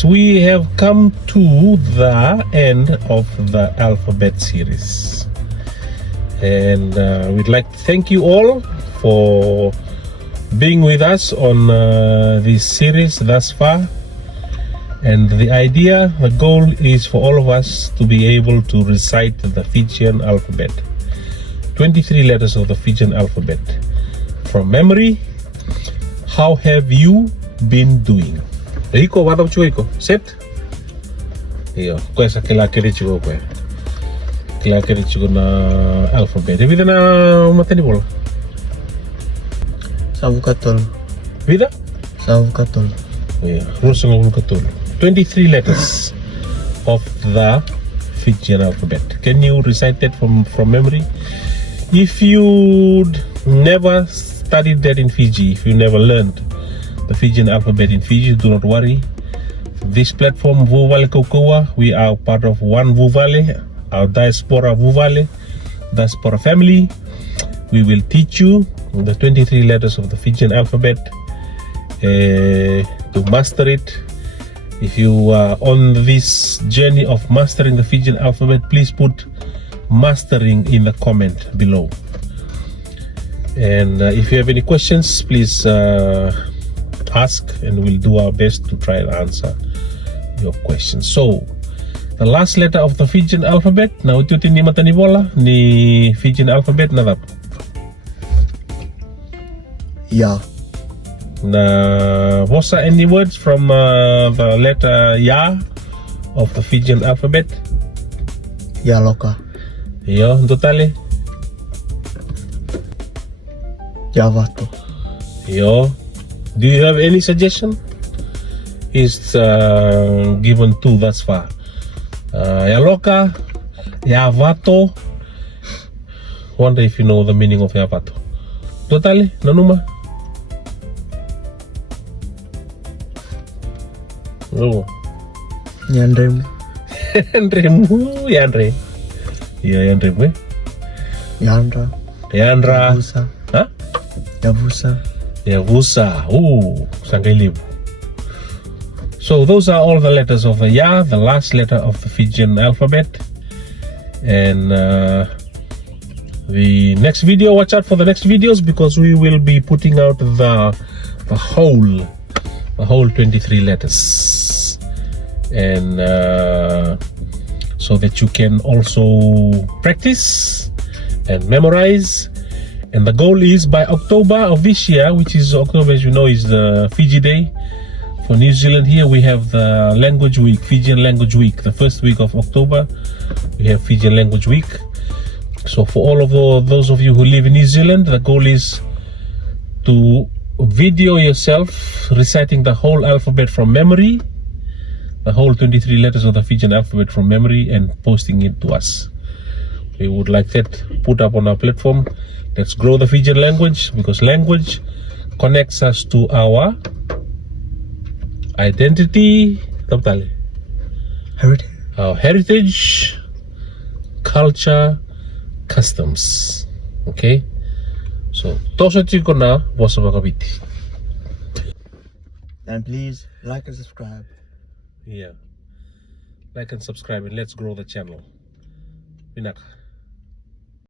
Yes, we have come to the end of the alphabet series. And we'd like to thank you all for being with us on this series thus far. And the goal is for all of us to be able to recite the Fijian alphabet. 23 letters of the Fijian alphabet from memory. How have you been doing? Iko wada uchuiko set. Iyo, kwa sa kila chigo kwa. Kila chigo na alphabet. Vida na matani bola. Savukatol. Vida? Savukatol. Yeah, Rusangavukatol. 23 letters of the Fijian alphabet. Can you recite that from memory? If you never studied that in Fiji, if you never learned the Fijian alphabet in Fiji, do not worry. This platform, Vuvale Kokoa, we are part of one Vuvale, our Diaspora Vuvale, Diaspora family. We will teach you the 23 letters of the Fijian alphabet to master it. If you are on this journey of mastering the Fijian alphabet, please put mastering in the comment below. And if you have any questions, please ask, and we'll do our best to try and answer your questions. So, the last letter of the Fijian alphabet, na ututin ni mata ni bola ni Fijian alphabet na dapat. Ya. Na Vosa, any words from the letter Ya of the Fijian alphabet? Ya loka. Yo, totally. Ya vato. Yo. Do you have any suggestion? It's given 2 thus far. Ya loka, ya vato. Wonder if you know the meaning of ya vato. Totally, nanuma. Oh. Nyandrem. Yandremu, Yandre. Yeah, Yandremu. Yandra. Yandra. Yavusa. Huh? Yavusa. Yavusa. Ooh, Sangailibu. So those are all the letters of the Ya, the last letter of the Fijian alphabet. And the next video, watch out for the next videos, because we will be putting out the whole 23 letters, and so that you can also practice and memorize. And the goal is by October of this year, which is October, as you know, is the Fiji Day. For New Zealand here, we have the language week, Fijian language week. The first week of October, we have Fijian language week. So for all of those of you who live in New Zealand, the goal is to video yourself reciting the whole alphabet from memory, the whole 23 letters of the Fijian alphabet from memory, and posting it to us. We would like that put up on our platform. Let's grow the Fijian language, because language connects us to our identity, our heritage, culture, customs. Okay? So, toso chiko na Vosa Vakaviti. And please like and subscribe. Yeah. Like and subscribe, and let's grow the channel. Pinaka.